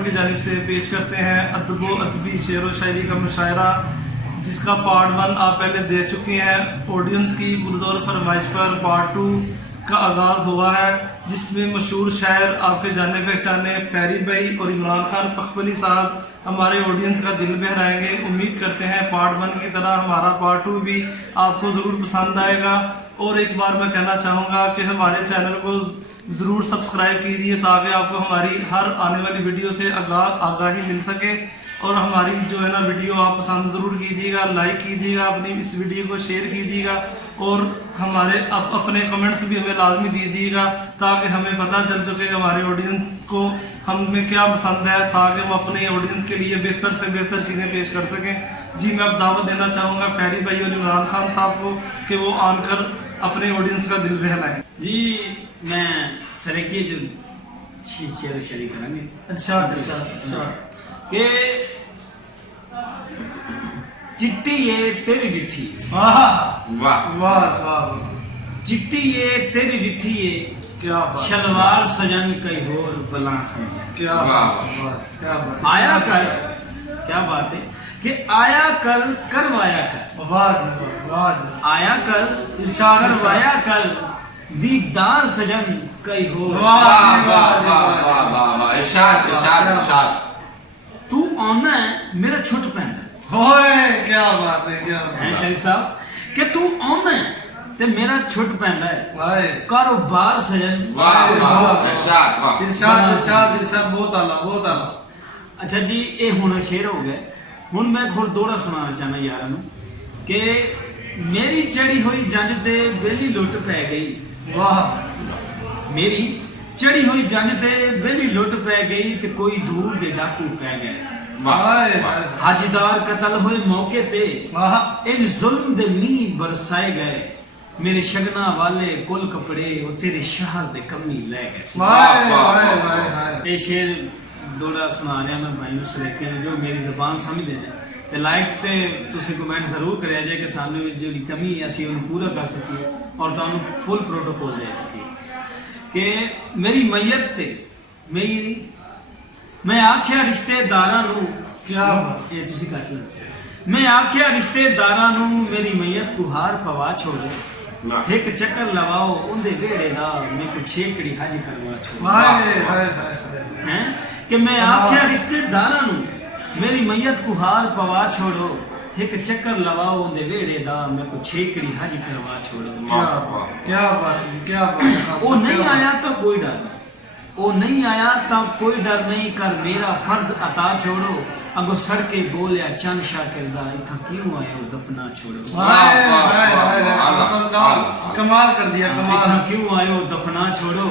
Board की जानिब से पेश करते हैं अदबो अदबी शेर व शायरी का मुशायरा, जिसका पार्ट 1 आप पहले दे चुके हैं। ऑडियंस की पुरजोर फरमाइश पर पार्ट 2 का आगाज़ हुआ है, जिसमें मशहूर शायर आपके जाने पहचाने फैरी भाई और इमरान खान पखवली साहब हमारे ऑडियंस का दिल बहलाएंगे। उम्मीद करते हैं पार्ट 1 की तरह हमारा पार्ट 2 भी आपको ज़रूर पसंद आएगा। और एक बार मैं कहना चाहूँगा कि हमारे चैनल को ज़रूर सब्सक्राइब कीजिए ताकि आपको हमारी हर आने वाली वीडियो से आगाही मिल सके। और हमारी जो है ना वीडियो आप पसंद ज़रूर कीजिएगा, लाइक कीजिएगा, अपनी इस वीडियो को शेयर कीजिएगा और हमारे अपने कमेंट्स भी हमें लाजमी दीजिएगा ताकि हमें पता चल सके कि हमारे ऑडियंस को हमें क्या पसंद है, ताकि हम अपने ऑडियंस के लिए बेहतर से बेहतर चीज़ें पेश कर सकें। जी, मैं अब दावत देना चाहूँगा फैरी भाई और इमरान खान साहब को कि वो आनकर अपने ऑडियंस का दिल बहलाएं। जी, मैं सरेकिए जो शेर शायरी करेंगे। अच्छा कि चिट्टी ये तेरी डिठी, वाह वाह वाह वाह, चिट्टी ये तेरी डिठी ये, क्या बात, शलवार सजन कई होर बला समझे। क्या वाह, बात, क्या बात, आया कर, क्या बात है कि आया कर करवाया कर, वाह जी वाह जी, आया कर इरशाद करवाया कर, दीदार सजन कई होर। वाह वाह वाह वाह वाह वाह, इरशाद इरशाद इरशाद। तू आना है मेरा छुट पैंदा होए, क्या बात है, क्या बात है शाहिद साहब कि तू आना है ते मेरा छुट पैंदा है, हाय, कारोबार सजन। वाह वाह, इरशाद वाह, इरशाद इरशाद इरशाद, बहुत आला बहुत आला। अच्छा जी, ये हुण शेर हो गए। हुण मैं होर दोड़ा सुनाना चाहना यारां नूं कि मेरी चढ़ी हुई जंज ते बेली लुट पै गई। वाह, मेरी चढ़ी हुई जंज ते बेली लुट पै गई ते कोई दूर दे डाकू पै गए। हाय वाह हाय, हाजीदार कतल हुए मौके ते वाह, इंज जुल्म दे मींह बरसाए गए। मेरे शगना वाले कुल कपड़े वो तेरे शहर दे कमी ले गए। हाय हाय हाय हाय, ये शेर दोड़ा सुना रहा मैं भाई सलेके जो मेरी जबान समझते हैं ते लाइक ते तुसी कमेंट जरूर करिया जाए कि सानू जो कमी है असी उन्हें पूरा कर सकिए और तुहानू फुल प्रोटोकॉल दे सकिए कि मेरी मैयत ते मेरी मैं आख्या रिश्तेदारां नू, क्या बात, ये तुसी कट लो, मैं आख्या रिश्तेदारां नू मेरी मैयत को हार पवा छोड़ो, एक चक्कर लवाओ उनदे वेड़े दा मैं को छेकड़ी हज करवा छोड़ो। हाय हाय हाय, हैं कि मैं आख्या रिश्तेदारां नू मेरी मैयत को हार पवा छोड़ो, एक चक्कर लवाओ उनदे वेड़े दा मैं को छेकड़ी हज करवा छोड़ो। क्या बात, क्या बात, क्या बात। वो नहीं आया तो कोई डर, वो नहीं आया तो कोई डर नहीं, कर मेरा फर्ज अता छोड़ो, अगो सड़के बोलिया चंद शाकिर दा इथा क्यों आए हो दफना छोड़ो। हाय हाय हाय, कमाल कर दिया, इथा कमाल। क्यों आए हो दफना छोड़ो,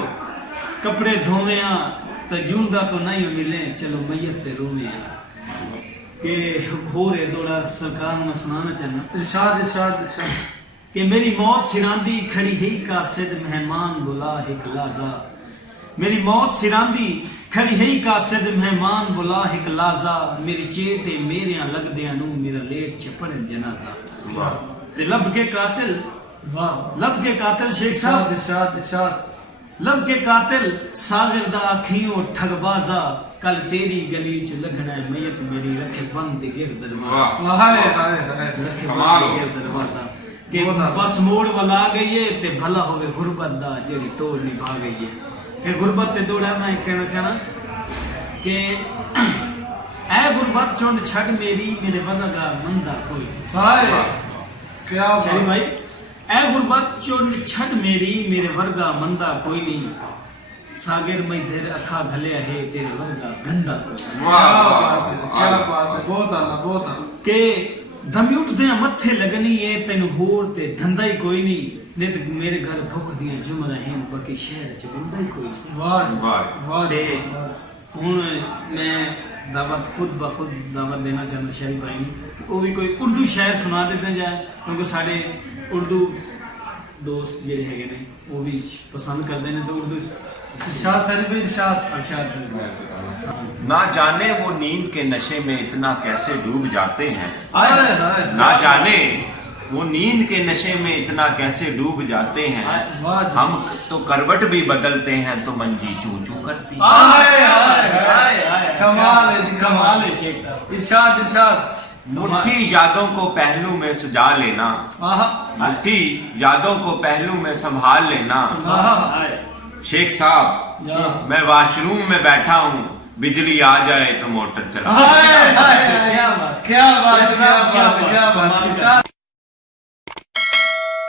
कपड़े धोवे आ तो जूंदा तो नहीं मिले, चलो मैयत ते रोवे आ। के हो रे दौड़ा सरकार में सुनाना चाहना इरशाद इरशाद इरशाद, कि मेरी मौत सिरांदी खड़ी ही का सिद मेहमान बुला हिक लाजा, मेरी मौत सिरांदी खड़ी ही का सिद मेहमान बुला हिक लाजा, मेरी चेते मेरे लगदियां नू मेरा लेट चपड़ जनाजा। ते लब के कातिल, वाह, लब के कातिल शेख साहब, इरशाद इरशाद, लब के कातिल सागर दा अखियों ठगबाजा, कल तेरी गली च लगना है मैयत मेरी रखे बंद गिर दरवाजा। हाय हाय हाय, रखे कमाल बंद हो। गिर दरवाजा के बहुत आला। बस मोड़ वाला आ गई है ते भला होवे गुरबत दा जेड़ी तोड़ निभा गई है। ये गुरबत ते दौड़ा मैं कहना चाहना कि ऐ गुरबत चुंड छड़ मेरी मेरे वरगा मंदा कोई। हाय, क्या शरी बात, भाई, ऐ गुरबत चुंड छड़ मेरी मेरे वर्गा मंदा कोई नहीं, सागर में तेरे अखा घलिया है तेरे वर्गा गंदा कोई। वाह क्या वाह बात है, क्या बात है, बहुत आला बहुत आला। के दमी उठदे मत्थे लगनी है तेन होर ते धंधा ही कोई नहीं, नहीं तो मेरे घर भुख दियां जुम रहे बाकी शहर च बंदा ही कोई नहीं। वाह वाह, वाह ते वाह। हुण मैं दावत खुद ब खुद दावत देना चाहना शहरी भाई ने वो भी कोई उर्दू शायर सुना देते जाए, क्योंकि साढ़े उर्दू दोस्त जेडे हैगे ने वो भी पसंद करते हैं तो उर्दू इरशाद फैरी भाई, इरशाद। अर्शाद। ना जाने वो नींद के नशे में इतना कैसे डूब जाते हैं, हाय हाय, ना जाने वो नींद के नशे में इतना कैसे डूब जाते हैं, वाह जी। हम तो करवट भी बदलते हैं तो मंजी चू चू करती है। हाय, हाय, हाय। कमाल है जी, कमाल है शेख साहब। इरशाद इरशाद। मुट्ठी यादों को पहलू में सजा लेना, आहा, मुट्ठी यादों को पहलू में संभाल लेना। आहा। हाय। शेख साहब, मैं वॉशरूम में बैठा हूँ, बिजली आ जाए तो मोटर चला। हाय, हाय, हाय। क्या बात, क्या बात, शेख साहब, क्या बात, क्या बात। कमाल का। इरशाद।